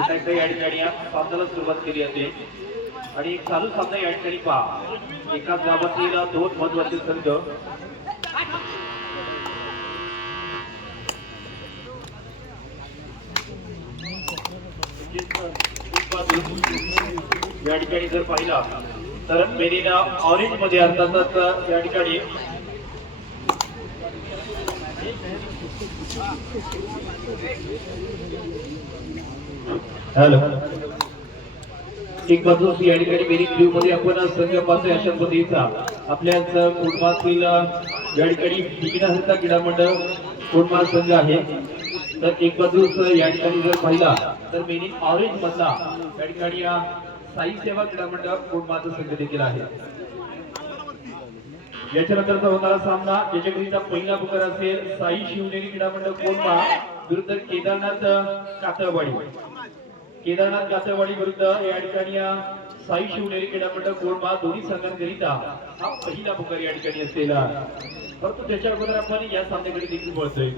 पुन्हा एकदा या ठिकाणी सामन्याला सुरुवात केली जाते आणि चालू सामना या ठिकाणी पहा एकाच गावातील दोन महत्वाचे संघ या ठिकाणी जर पाहिला तर मेरीना ऑरेंज मध्ये अर्थातच या ठिकाणी हॅलो एक बाजू या ठिकाणी मेरी ब्ल्यू मध्ये आपण संघ पाहतोय अशा पद्धतीचा आपल्याच कुटुंबातील या ठिकाणी विघ्नहर्ता क्रीडा मंडळ कुटुंबा संघ आहे तर एक बाजू या ठिकाणी जर पाहिला तर मेरी ऑरेंज मधला या ठिकाणी साई सेवा क्रीडा मंडळ कुटुंबाचा संघ देखील आहे याच्यानंतरचा होणारा सामना याच्याकरिता पहिला पुकार असेल साई शिवनेरी क्रीडा मंडळ कोंढवा विरुद्ध केदारनाथ कातळवाडी विरुद्ध या ठिकाणी साई शिवनेरी क्रीडा मंडळ कोंढवा दोन्ही संघांकरिता हा पहिला पुकार या ठिकाणी असेल परंतु त्याच्या अगोदर आपण या सामन्याकडे देखील बोलतोय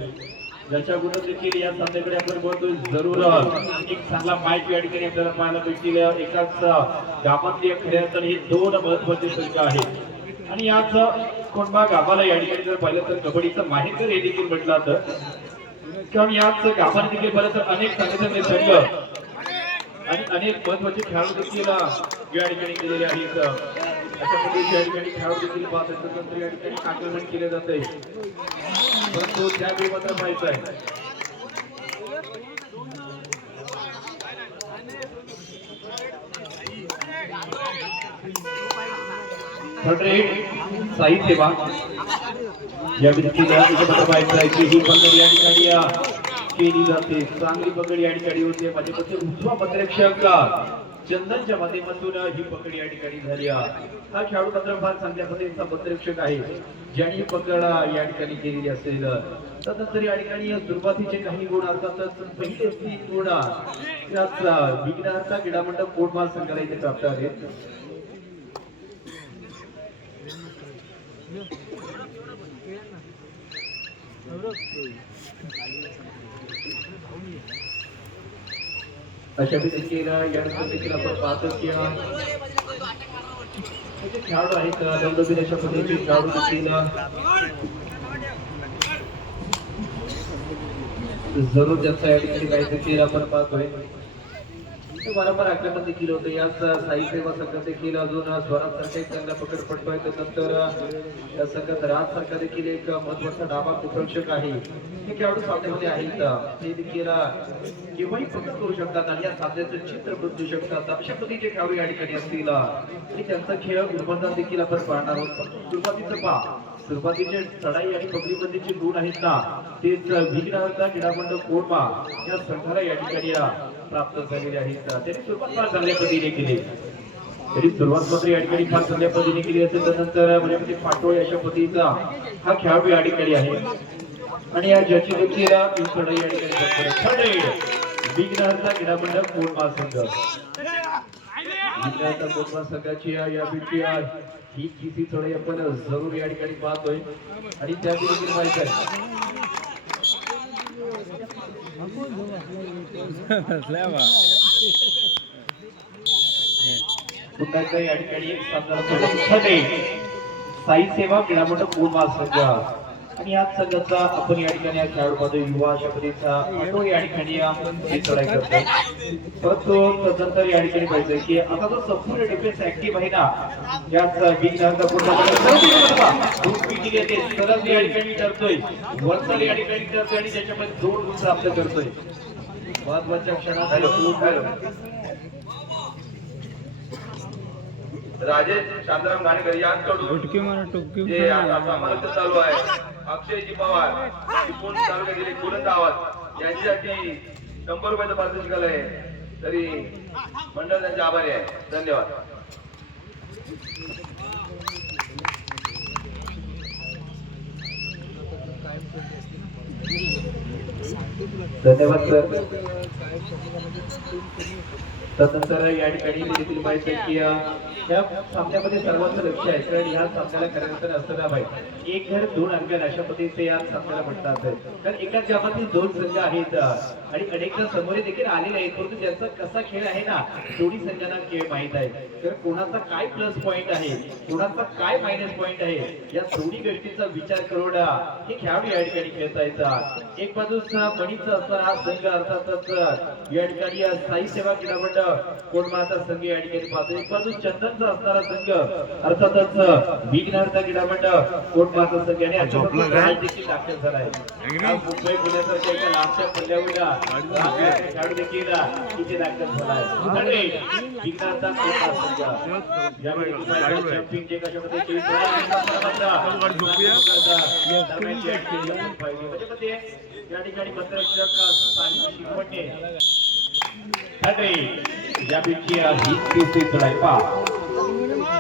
ज्याच्या अगोदर देखील या सामन्याकडे आपण बोलतोय जरूर एक चांगला मॅच या ठिकाणी आपल्याला पाहायला भेटतील एकाच गावातली खऱ्या अर्थाने हे दोन महत्वाचे संघ आहेत आणि याच कोंढवा गावाला या ठिकाणी जर पाहिलं तर कबड्डीचं माहेरघर हे देखील म्हटलं जातं कारण याच गावाने देखील पाहिलं तर अनेक संघटनेचे संघ आणि अनेक महत्वाचे खेळाडू देखील या ठिकाणी केलेले आहेत अशा पद्धतीने या ठिकाणी खेळाडू देखील पाहत या ठिकाणी आक्रमण केले जाते परंतु त्यावेळी मात्र पाहायचं आहे साई सेवा या व्यक्तीला पाहायचं आहे की ही पकड या ठिकाणी केली जाते चांगली पकड या ठिकाणी होते माझे पत्र उजवा पत्रक्षक चंदनच्या माध्यमातून ही पकड या ठिकाणी झाली हा खेळाडू मात्र फार चांगल्या पद्धतीचा पत्रक्षक आहे ज्याने ही पकड या ठिकाणी केलेली असेल तदनंतर या ठिकाणी सुरुवातीचे काही गुण अर्थातच पहिले 3 गुण त्याच विघ्नहर्ता क्रीडा मंडळ कोंढवा संघाला इथे प्राप्त आहेत अशा पद्धतीने यानंतर देखील आपण पाहतो की खेळाडू आहेत दंडोबी अशा पद्धतीचे खेळाडू देखील जरूर ज्यांचा या ठिकाणी काही देखील आपण पाहतोय वारंवार आक्रमण देखील होतं याच साई सेवा संघात देखील अजून स्वराजसारखा एक चांगला पकड पडतोय त्यानंतर या संघात राजसारखा देखील एक महत्वाचा डावा कुटरक्षक आहे हे खेळाडू सामन्यामध्ये आहेत ते देखील केव्हाही पकड करू शकतात आणि या सामन्याचं चित्र बदलू शकतात अशा पद्धतीचे खेळाडू या ठिकाणी असतील आणि त्यांचा खेळ उर्मंदाज देखील आपण पाहणार आहोत सुरुवातीचं पहा सुरुवातीचे चढाई आणि पकडीबंदीचे गुण आहेत ना तेच विघ्नहर्ता क्रीडा मंडळ कोंढवा या संघाला या ठिकाणी प्राप्त झालेले आहेत त्यांनी सुरुवात फार चांगल्या पद्धतीने केली तरी सुरुवात मात्र या ठिकाणी फार चांगल्या पद्धतीने केली असेल त्यानंतर म्हणजे पाटोळे अशा पद्धतीचा हा खेळाडू या ठिकाणी आहे आणि या ज्याची देखील चढाई या ठिकाणी विघ्नहर्ता क्रीडा मंडळ कोंढवा संघ विघ्नहर्ता कोंढवा संघाची या बीची ही किती चढाई आपण जरूर या ठिकाणी पाहतोय आणि त्या देखील माहित आहे पुन्हा एकदा या ठिकाणी साई सेवा क्रीडा मंडळ कोंढवा संघ आणि याच संघाचा आपण या ठिकाणी या खेळाडूमध्ये युवा अशा पद्धतीचा ऑटो या ठिकाणी चढाई करतो परंतु तदनंतर या ठिकाणी पाहिजे की आता जो संपूर्ण डिफेन्स ऍक्टिव्ह आहे ना याच विघ्नहर्ता सरळ या ठिकाणी करतोय वरचल या ठिकाणी करतोय आणि त्याच्यामध्ये 2 गुण प्राप्त करतोय महत्वाच्या क्षणात राजेश शांताराम घाणेकर यांच्याकडून जे आता चालू आहे अक्षयजी पवार चिपळूण तालुक्यातील बुलंद आवाज यांच्यासाठी 100 रुपयाचं पारितोषिक आहे तरी मंडळ त्यांचे आभारी आहे धन्यवाद धन्यवाद सर तदनंतर या ठिकाणी देखील माहिती आहे की या सामन्यामध्ये सर्वांचं लक्ष आहे कारण या सामन्याला खऱ्यानंतर असताना पाहिजे एक घर दोन अंकण अशा पद्धतीचे या सामन्याला म्हणतात कारण एकाच गावातील दोन संघ आहेत आणि अनेकदा समोर देखील आलेले आहेत परंतु ज्यांचा कसा खेळ आहे ना दोन्ही संघांना खेळ माहित आहे तर कोणाचा काय प्लस पॉइंट आहे कोणाचा काय मायनस पॉइंट आहे या दोन्ही गोष्टींचा विचार करून हे खेळाडू या ठिकाणी खेळतायचा एक बाजूचा मणीचा असणारा हा संघ अर्थातच या ठिकाणी साई सेवा क्रीडा मंडळ कोंढमाळचा संघ या ठिकाणी पाहतो एक बाजू चंदनचा असणारा संघ अर्थातच विघ्नहर्ता क्रीडा मंडळ कोंढमाळचा संघ आणि अशा देखील दाखल झाला आहे मुंबई पुण्यासारख्या एका लांबच्या पल्ल्यावर खेळाडू देखील इथे दाखल झाला आहे विघ्नहर्ता कोंढमाळ संघ यावेळी चॅम्पियन जे कशामध्ये या ठिकाणी पत्रक्षक साहिल शिकवणे या बीची ही तिसरी चढाई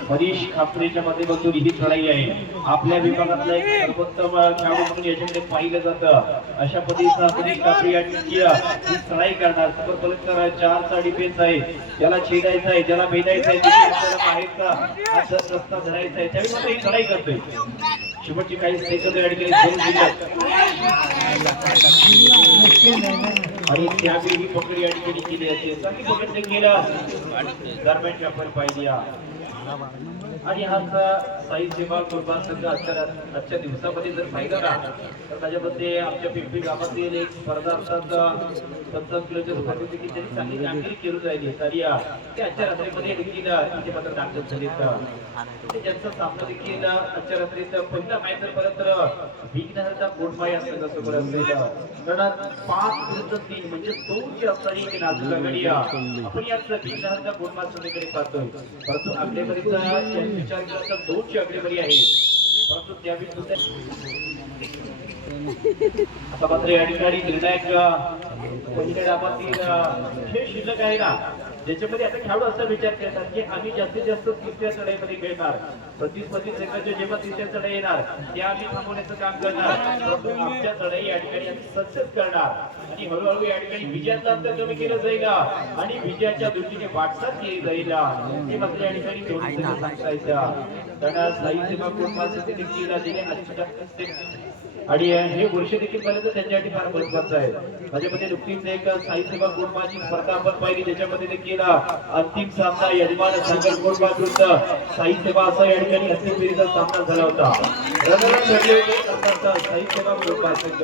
मनीष खापरेच्या माध्यमातून ही चढाई आहे आपल्या विभागातला एक सर्वोत्तम खेळाडू म्हणून याच्याकडे पाहिलं जातं अशा पद्धतीचा मनीष खापरे ही चढाई करणार सुपर पलटकर 4चा डिफेन्स आहे ज्याला छेदायचा आहे ज्याला भेदायचं आहे त्याला बाहेरचा रस्ता धरायचा आहे त्यावेळी मात्र ही चढाई करतोय शेवटची काही सेकंद या ठिकाणी आणि त्यावेळी ही पकड या ठिकाणी केली असेल चांगली पकड केलं दरम्यानची आपण पाहिली आणि हा साई सेवा कुर्बान संघ आजच्या दिवसामध्ये जर पाहिला ना तर त्याच्यामध्ये आमच्या पिंपरी गावातील एक स्पर्धा असतात 55 किलोच्या स्पर्धेत की त्यांनी चांगली कामगिरी केली जाईल तरी ते आजच्या रात्रीमध्ये देखील इथे मात्र दाखल झालेत ज्यांचा सामना देखील आजच्या रात्रीत पहिला मॅच जर परत विघ्नहर्ता कोंढमाळ या संघासमोर असेल कारण 5 विरुद्ध 3 म्हणजे 2ची असणारी एक नाजूक आघाडी आपण याच विघ्नहर्ता कोंढमाळ संघाकडे पाहतोय परंतु आकडेवारीचा विचार केला तर 2ची आकडेवारी आहे परंतु त्यावेळी आता मात्र या ठिकाणी निर्णायक पहिल्या डावातील खेळ शिल्लक आहे ना ज्याच्यामध्ये आता खेळाडू असा विचार करतात की आम्ही जास्तीत जास्त तिसऱ्या चढाईमध्ये खेळणार प्रतिस्पर्धी संघाच्या जेव्हा तिसऱ्या चढाई येणार त्या आम्ही थांबवण्याचं काम करणार आमच्या चढाई या ठिकाणी आम्ही सक्सेस करणार आणि हळूहळू या ठिकाणी विजयाचं अंतर कमी केलं जाईल आणि विजयाच्या दृष्टीने वाटचाल केली जाईल हे मात्र या ठिकाणी दोन्ही संघ सांगतायचं कारण साई सेवा कोंढमाळ देखील आणि हे वर्ष देखील पाहिलं तर त्यांच्यासाठी फार महत्वाचं आहे माझ्यामध्ये नुकतीच एक साई सेवा कोंढमाळची स्पर्धा आपण पाहिली त्याच्यामध्ये देखील अंतिम सामना यजमान संघ कोंढमाळ विरुद्ध साई सेवा असा या ठिकाणी अंतिम फेरीचा सामना झाला होता रणरण ठरले होते साई सेवा कोंढमाळ संघ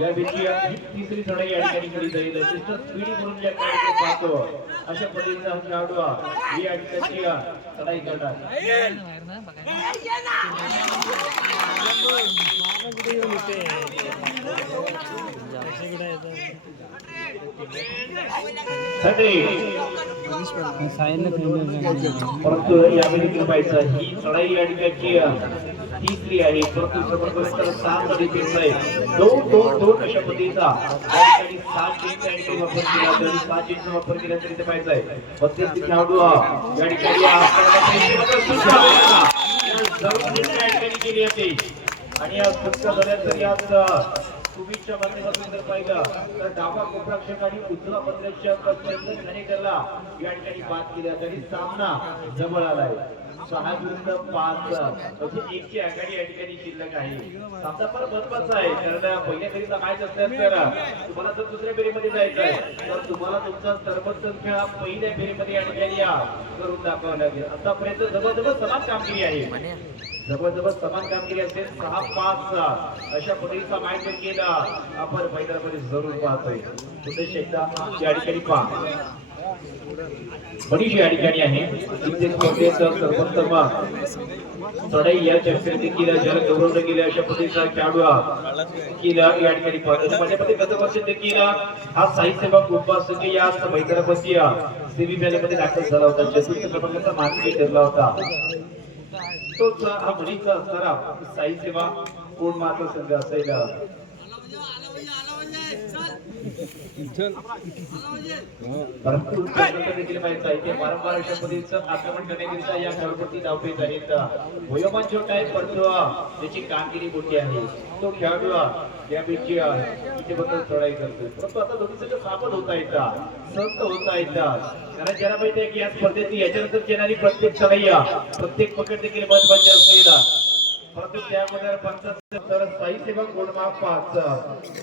या विषयी तिसरी चढाई या ठिकाणी केली जाईल स्पीडी म्हणून ज्या खेळाडू पाहतो अशा पद्धतीचा खेळाडू ही या ठिकाणी चढाई करणार परंतु यावेळी पाहिजे ही चढाई या ठिकाणी तिसरी आहे परंतु समोर 7 डिफेन्स आहे 2-2-2 अशा पद्धतीचा या ठिकाणी 7 चेंज वापर केला तरी 7 चेंजचा वापर केला तरी ते पाहिजे मध्यस्थी खेळाडू या ठिकाणी केली होती आणि या सुटका झाल्यानंतर यात सुमितच्या माध्यमातून जर पाहिलं तर डावा कोपराक्षक आणि उजवा पत्रक्षक चंदन घाणेकरला या ठिकाणी बाद केला तरी सामना जवळ आलाय 6 विरुद्ध 5 म्हणजे 1ची आघाडी या ठिकाणी शिल्लक आहे सामना फार महत्वाचा आहे कारण पहिल्या फेरीचा मॅच असल्यास तर तुम्हाला जर दुसऱ्या फेरीमध्ये जायचं आहे तर तुम्हाला तुमचा सर्वोत्तम खेळ पहिल्या फेरीमध्ये या ठिकाणी करून दाखवावा लागेल आतापर्यंत जवळजवळ समान कामगिरी आहे जवळजवळ समान कामगिरी असेल 6-5 अशा पद्धतीचा मॅच केला आपण मैदानामध्ये जरूर पाहतोय उद्देश एकदा या ठिकाणी पहा मनीष या ठिकाणी आहे इथे स्पर्धेत सर्वोत्तम चढाई या चॅम्पियन देखील ज्याला गौरवलं गेले अशा पद्धतीचा खेळाडू केला या ठिकाणी पाहतो माझ्यामध्ये गत वर्षी देखील हा साई सेवा कोंढमाळ संघ या मैदानामध्ये सेमीफायनलमध्ये दाखल झाला होता चतुर्थ क्रमांकाचा मानकरी ठरला होता तोच हा मनीषचा असणारा साई सेवा कोंढमाळचा संघ असेल भरपूर प्रयत्न देखील माहित आहे ते वारंवार अशा पद्धतीचं आक्रमण करण्याकरिता या खेळाडूवरती धावत आहेत. वयोमान छोट आहे परंतु त्याची कामगिरी मोठी आहे. तो खेळाडू या बीची इथे बद्दल चढाई करतोय परंतु आता दोघीचं सापड होता येतात संत होता येतात. कारण ज्याला माहिती आहे की या स्पर्धेत याच्यानंतर येणारी प्रत्येक चढाई प्रत्येक पकड देखील महत्वाची असेल. परंतु त्यामध्ये 75 साई सेवा गुणमाप 5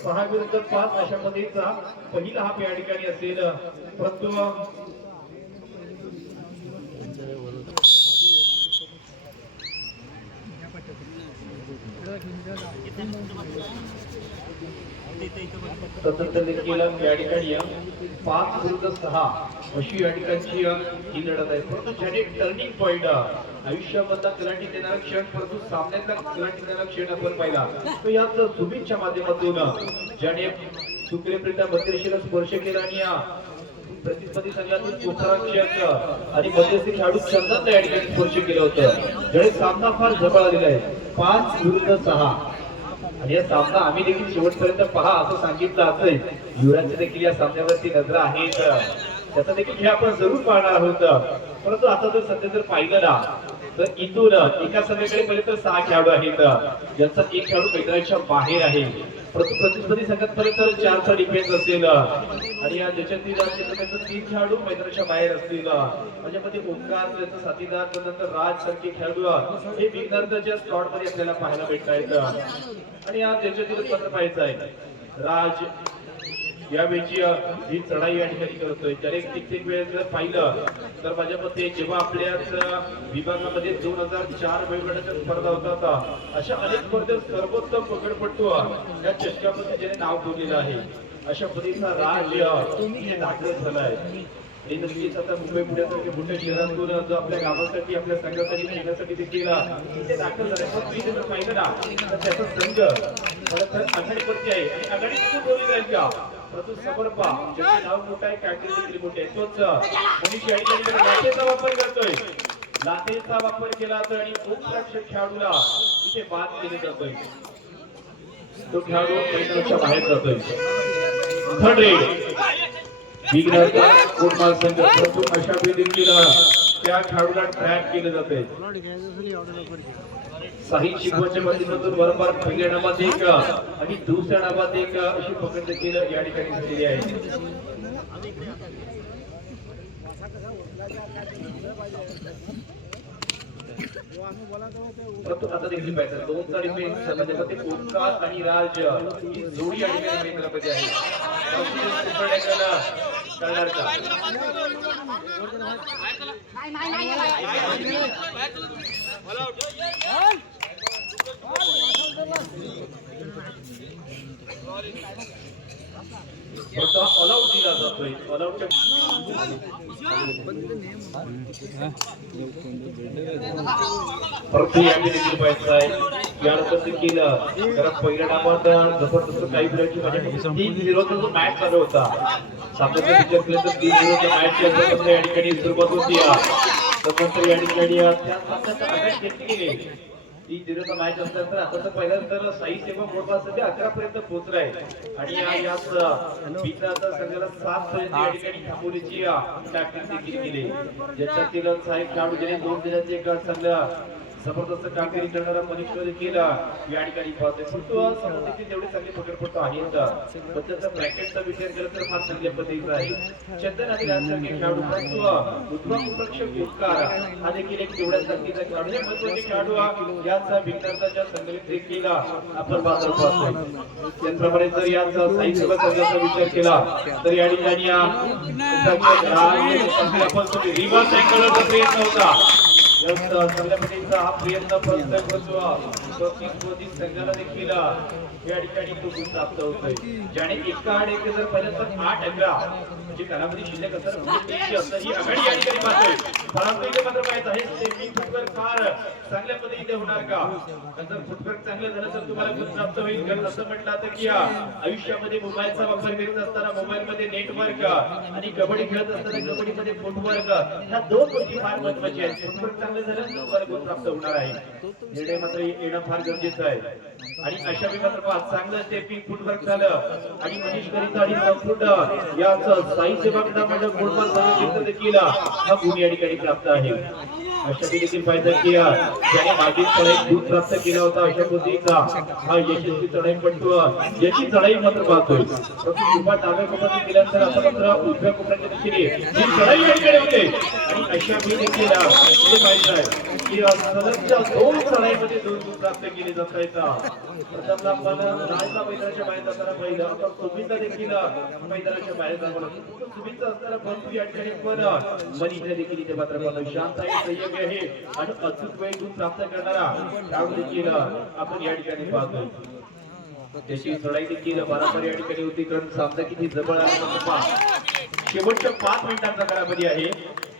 6 विरुद्ध 5 अशा पद्धतीचा पहिला हाफ या ठिकाणी असेल. परंतु स्वतंत्र देखील या ठिकाणी 5 विरुद्ध 6 अशी या ठिकाणची ही लढत आहे. परंतु ज्याने टर्निंग पॉइंट आयुष्यामधला कलाटी देणारा क्षण परंतु सामन्यातला कलाटी देणारा क्षण आपण पाहिला तो याच सुमितच्या माध्यमातून ज्याने सुप्रियप्रिता बत्तीसशीला स्पर्श केला आणि प्रतिस्पर्धी संघातील कोपराक्षक आणि मध्यस्थी खेळाडू चंदन या ठिकाणी स्पर्श केलं होतं. ज्याने सामना फार जवळ आलेला आहे 5 विरुद्ध 6 आणि या सामना आम्ही देखील शेवटपर्यंत पहा असं सांगितलं असेल. युवराजचे देखील या सामन्यावरती नजर आहेत त्याचा देखील हे आपण जरूर पाहणार आहोत. परंतु आता जर सध्या जर पाहिलं ना तर इथून एका संघाकडे पहिले तर 6 खेळाडू आहेत ज्यांचा एक खेळाडू मैदानाच्या बाहेर आहे. परंतु प्रतिस्पर्धी संघात पहिले तर 4चा डिफेन्स असेल आणि या ज्याच्यातील 3 खेळाडू मैदानाच्या बाहेर असतील. माझ्यामध्ये ओंकार त्याचा साथीदार त्यानंतर राज सारखे खेळाडू हे विघ्नर्ताच्या स्लॉट मध्ये आपल्याला पाहायला भेटत आहेत. आणि या ज्याच्यातील पत्र पाहायचं आहे राज यावेळी ही चढाई या ठिकाणी करतोय. त्याने कित्येक वेळेस जर पाहिलं तर माझ्या मते जेव्हा आपल्याच विभागामध्ये 2004 वेगवेगळ्या स्पर्धा होतात अशा अनेक स्पर्धेत सर्वोत्तम पकडपट्टू या चषकामध्ये ज्याने नाव ठेवलेलं आहे अशा पद्धतीचा राज दाखल झालाय. आणि नक्कीच आता मुंबई पुण्यासारख्या मोठ्या शहरातून जो आपल्या गावासाठी आपल्या संघासाठी खेळण्यासाठी देखील ते दाखल झाले. पण मी जर पाहिलं ना तर त्याचा संघ परत आघाडीवरती आहे आणि आघाडीत बोलली जाईल का परंतु समर्पा ज्याचे नाव मोठं आहे काहीतरी देखील मोठे आहे तोच मनीष या ठिकाणी लाथेचा वापर करतोय. लाथेचा वापर केला जातोय आणि उपरक्षक खेळाडूला इथे बाद केले जातोय. तो खेळाडू मैदानाच्या बाहेर जातोय. थर्ड रेड विघ्नहर्ता कोटमाल संघ परंतु अशा वेळी देखील त्या खेळाडूला ट्रॅक केले जाते. साहिल शिकवाच्या माध्यमातून वारंवार पहिल्या नामात एक आणि दुसऱ्या नामात एक अशी पकड देखील या ठिकाणी झालेली आहे. परंतु आता देखील पाहिजे 2चा डिफेन्स मध्ये ओंकार आणि राज ही जोडी या ठिकाणी मैदानामध्ये आहे. करणार का ऑलआउट दिला जातोय. ऑलआउटच्या परंतु याने देखील पाहिजे आहे यानंतर देखील कारण पहिल्या नामात जबरदस्त काही वेळाची माझ्या 3-0 जो मॅच चालू होता सामन्याचा विचार केला तर 3-0 मॅच या ठिकाणी सुरुवात होती. त्यानंतर या ठिकाणी त्या सामन्याचा आघात घेतली गेली 3-0 मॅच असल्यानंतर आता तर पहिल्यांदा साई सेवा मोठा सध्या 11 पर्यंत पोहोचलाय आणि याच विघ्नहर्ता संघाला 7 पर्यंत या ठिकाणी थांबवण्याची टॅक्टिक देखील केली. ज्याच्यातील साहेब खेळाडू ज्याने 2 दिवसाचे एक चांगला जबरदस्त कामगिरी करणारा मनीष देखील या ठिकाणी पाहतोय. परंतु समोरचे तेवढे चांगले पकडपट्टू आहेत पण त्याचा ब्रॅकेटचा विचार केला तर फार चांगल्या पद्धतीचा आहे. चंदन आणि राजसारखे खेळाडू परंतु उद्भव उपरक्षक ओंकार हा देखील एक तेवढ्या जातीचा खेळाडू हे महत्वाचे खेळाडू याच विघ्नहर्ताच्या संघटनेत देखील आपण पाहतोय. त्याचप्रमाणे जर याच साई सेवा संघाचा विचार केला तर या ठिकाणी आपण रिव्हर्स अँगलचा प्रयत्न होता. चांगल्या पद्धतीचा हा प्रयत्न प्रतिस्पर्धी संघाला देखील या ठिकाणी तो गुण प्राप्त होतोय. ज्याने एका आड एक जर पहिलं तर 8-11 म्हणजे कालावधी शिल्लक असतात ही आघाडी या ठिकाणी पाहतोय. परंतु इथे मात्र पाहायचं आहे स्टेपिंग फुटवर्क फार चांगल्या पद्धतीने होणार का जर फुटवर्क चांगलं झालं तर तुम्हाला गुण प्राप्त होईल. कारण असं म्हटलं जातं की आयुष्यामध्ये मोबाईलचा वापर करीत असताना मोबाईलमध्ये नेटवर्क आणि कबड्डी खेळत असताना कबड्डीमध्ये फुटवर्क ह्या 2 गोष्टी फार महत्वाच्या आहेत. फुटवर्क चांगलं झालं तर तुम्हाला गुण प्राप्त होणार आहे. निर्णय मात्र येणं फार गरजेचं आहे. आणि अशा वेळी मात्र पहा चांगलं स्टेपिंग फुटवर्क झालं आणि मनीष करीता आणि संपूर्ण याच साई सेवा गटामध्ये गोलमाल संघ देखील हा गुण या ठिकाणी प्राप्त आहे. अशा देखील फायदा केला त्याने मागील चढाई दूध प्राप्त केला होता. अशा पद्धतीचा हा यशस्वी चढाईपटू याची चढाई मात्र पाहतोय. कृपा डाव्या कोपऱ्यात गेल्यानंतर आता मात्र उजव्या कोपऱ्याच्या दिशेने ही चढाई या ठिकाणी होते आणि अशा वेळी देखील हे माहित आहे की सलगच्या 2 चढाईमध्ये 2 गुण प्राप्त केले जात आहेत. प्रथमला आपण राजला मैदानाच्या बाहेर जाताना पाहिलं, आता सुमितला देखील मैदानाच्या बाहेर जावं लागतं. सुमितचा असताना परंतु या ठिकाणी पण मनीषला देखील इथे मात्र पाहतो शांत आहे, संयमी आहे आणि अचूक वेळ गुण प्राप्त करणारा खेळाडू देखील आपण या ठिकाणी पाहतो. त्याची चढाई देखील बराबर या ठिकाणी होती, कारण सामना किती जवळ आला. शेवटच्या 5 मिनिटांचा कालावधी आहे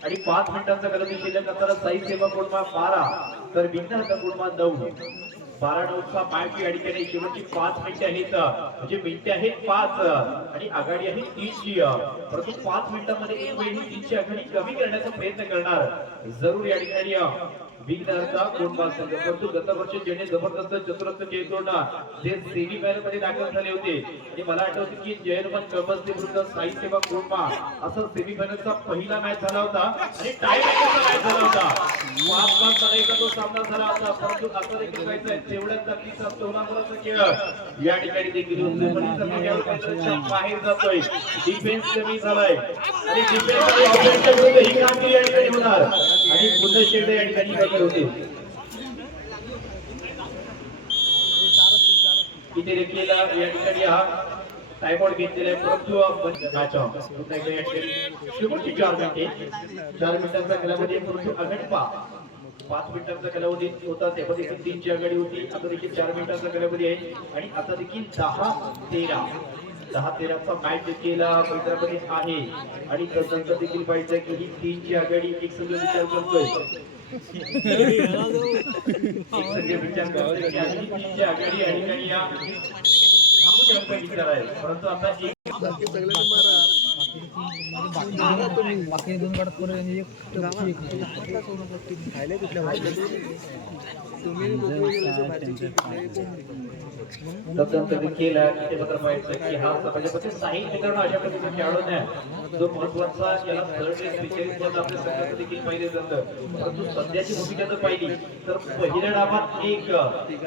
आणि 5 मिनिटांचा कालावधी शिल्लक असताना साई सेवा कोणमा 12 तर बिंदा कोणमा 9. 12-9चा मॅच या ठिकाणी शेवटची 5 मिनिटे आहेत, म्हणजे मिनिटे आहेत 5 आणि आघाडी आहे 3ची. परंतु 5 मिनिटांमध्ये एक वेळ ही 3ची आघाडी कमी करण्याचा प्रयत्न करणार जरूर या ठिकाणी बिगनरचा कोणमा संघ. परंतु गत वर्षी ज्याने जबरदस्त चतुरस्र खेळ करून जे सेमी फायनल मध्ये दाखल झाले होते आणि मला आठवतं की जयरमन कबसने विरुद्ध साई सेवा कोणमा असा सेमी फायनलचा पहिला मॅच झाला होता आणि टाय ब्रेकरचा मॅच झाला होता. 5-5 लढाईचा तो सामना झाला होता. परंतु आता देखील व्हायचं आहे तेवढ्याच जातीचा तोलामोलाचा खेळ या ठिकाणी देखील बाहेर जातोय. डिफेन्स कमी झालाय आणि डिफेन्स आणि ऑफेन्सच्या विरुद्ध ही कामगिरी या ठिकाणी होणार आणि पुन्हा शेकडे या ठिकाणी होते. इथे देखील या ठिकाणी हा टाइमआउट घेतलेला आहे. परंतु शेवटची 4 मिनिटांचा कालावधी परंतु अगणपा 5 मिनिटांचा कालावधी होता त्यामध्ये 3ची आघाडी होती. आता देखील 4 मिनिटांचा कालावधी आहे आणि आता देखील 10-13चा मॅच देखील मैदानामध्ये आहे आणि तसंच देखील पाहिजे की ही 3ची आघाडी एक संघ विचार करतोय आघाडी आणि काही या विचार आहे. परंतु आता जो महत्वाचा याला आपल्या संघात देखील पाहिले जातं. परंतु सध्याची भूमिका जर पाहिली तर पहिल्या डावात 1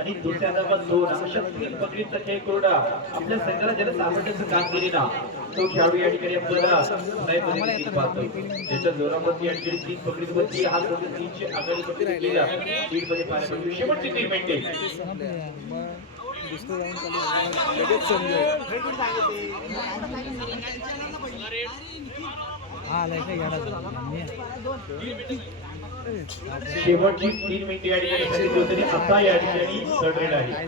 आणि दुसऱ्या डावात 2 अशा 3 पकडीचा खेळ करून आपल्या संघाला ज्याला सामर्थ्याचं काम केले ना तो खेळाडू या ठिकाणी आपल्याला पाहतो. त्याच्या जोरावरती या ठिकाणी 3 पकडीवरती हा 3ची आघाडी पकडी केला. लीड मध्ये पाहिजे शेवटची 3 मिनिटे शेवटची 3 मिनिटे या ठिकाणी सांगितली होती. आता या ठिकाणी सडरेड आहे.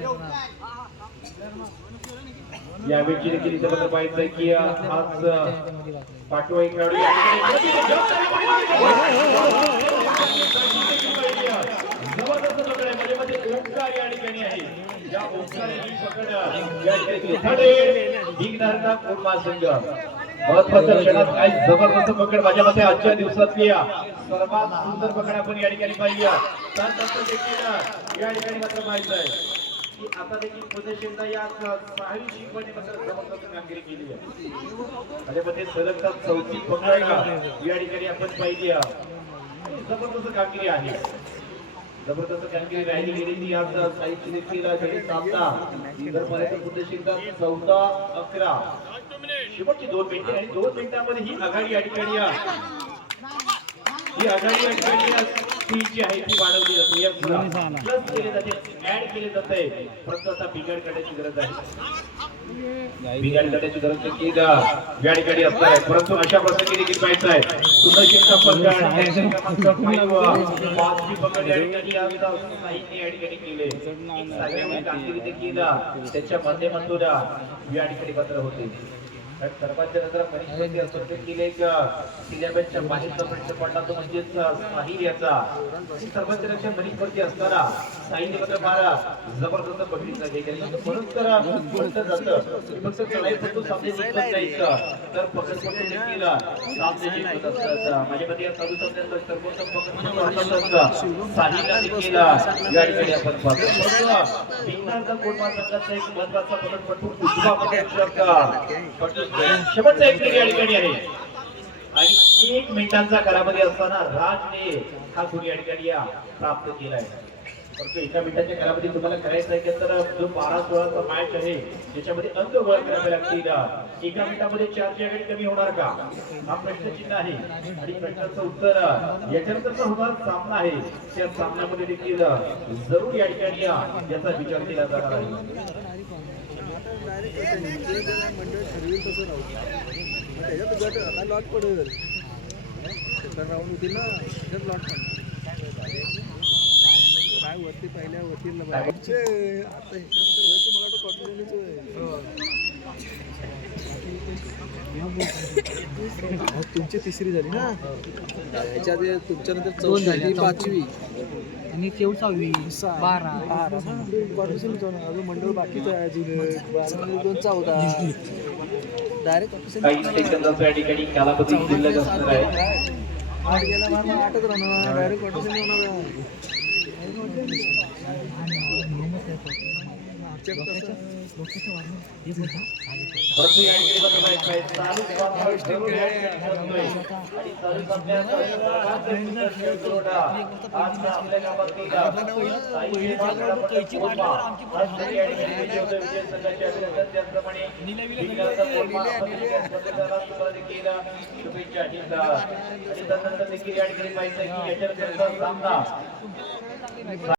यावेळी देखील इथे बघा पाहिजे की आज पाटवा खेळाडू जबरदस्त पकड आहे मध्ये ओंकार या ठिकाणी आहे. या ओंकाराची पकड या ठिकाणी बिगनरचा कोणमा संघ महत्वाच्या क्षणात काय जबरदस्त पकड माझ्या मते आजच्या दिवसातली सर्वात सुंदर पकड आपण या ठिकाणी पाहिली. या ठिकाणी मात्र माहित आहे की आता देखील पुन्हा या 6वी शिकवणी मात्र जबरदस्त कामगिरी केली आहे. माझ्यामध्ये सलगचा 34 पकड या ठिकाणी आपण पाहिली. जबरदस्त कामगिरी आहे. जबरदस्त कामगिरी राहिली गेलेली आज साहित्य देखील सामना जर पर्यंत पुन्हा 14-11 शेवटची 2 मिनिटे आणि 2 मिनिटांमध्ये ही आघाडी या ठिकाणी ची आहे ती वाढवली जाते. या प्लस केले जाते ऍड केले जाते. परंतु आता बिघाड करण्याची गरज आहे. बिघाड करण्याची गरज देखील या ठिकाणी असणार आहे. परंतु अशा प्रसंगी देखील पाहिजे आहे सुंदरशीचा पकड या ठिकाणी साहित्य या ठिकाणी केले. सगळ्या कामगिरी देखील त्याच्या माध्यमातून या ठिकाणी पत्र होते. कारण सर्वांच्या नंतर मनीषपती असं देखील एक सिलेबसच्या बाहेरचा प्रश्न पडला तो म्हणजेच साहिल याचा सर्वांच्या लक्ष मनीषपती असताना साहिल मात्र फार जबरदस्त पकडीचा घेतला म्हणून तर म्हटलं जातं फक्त चढाईसाठी सामने जिंकत नाहीत तर पकडपटू देखील सामने जिंकत असतात. माझ्या मते या साधू संतांचा सर्वोत्तम पकडपटू साहिलला देखील या ठिकाणी आपण पाहतो. बिगनरचा कोटमा संघाचा एक महत्त्वाचा पकडपटू उजवा पकडपटू शेवटचा एक प्लेयर या ठिकाणी आहे आणि 1 मिनिटांचा कालावधी असताना राजने हा गुण या ठिकाणी प्राप्त केलाय. परंतु 1 मिनिटाच्या कालावधीत तुम्हाला करायचं आहे की तर जो 12-16चा मॅच आहे त्याच्यामध्ये अंक गोळा करावे लागतील. 1 मिनिटामध्ये 4ची आघाडी कमी होणार का हा प्रश्नचिन्ह आहे आणि प्रश्नाचं उत्तर याच्यानंतरचा होणार सामना आहे त्या सामन्यामध्ये देखील जरूर या ठिकाणी याचा विचार केला जाणार आहे. त्याच्यात गट आता लॉट पडेल राऊंड होतील ना त्याच्यात लॉट काय वरती पहिल्या वरती आता ह्याच्यानंतर मला वाटतं तुमची तिसरी झाली ना ह्याच्यात तुमच्यानंतर 2 झाली 5वी आणि 14वी 12 अजून मंडळ बाकीच आहे अजून 2 14 डायरेक्ट काही सेकंदाचा या ठिकाणी कालावधी शिल्लक असणार आहे. 8 गेला मग 8च राहणार डायरेक्ट ऑटोशन होणार परंतु या ठिकाणी मात्र माहित आहे चालू सामना जरूर या ठिकाणी होतोय आणि चालू सामन्यात सर्वात सुंदर खेळ पुरवठा आज आपल्या गावातील साई कैची वाटल्यावर आमची पण या ठिकाणी विजय होतोय. विजय संघाचे अभिनंदन. त्याचप्रमाणे बिगनरचा कोटमा तुम्हाला देखील शुभेच्छा आहेत आणि त्यानंतर देखील या ठिकाणी माहित आहे की याच्यानंतरचा सामना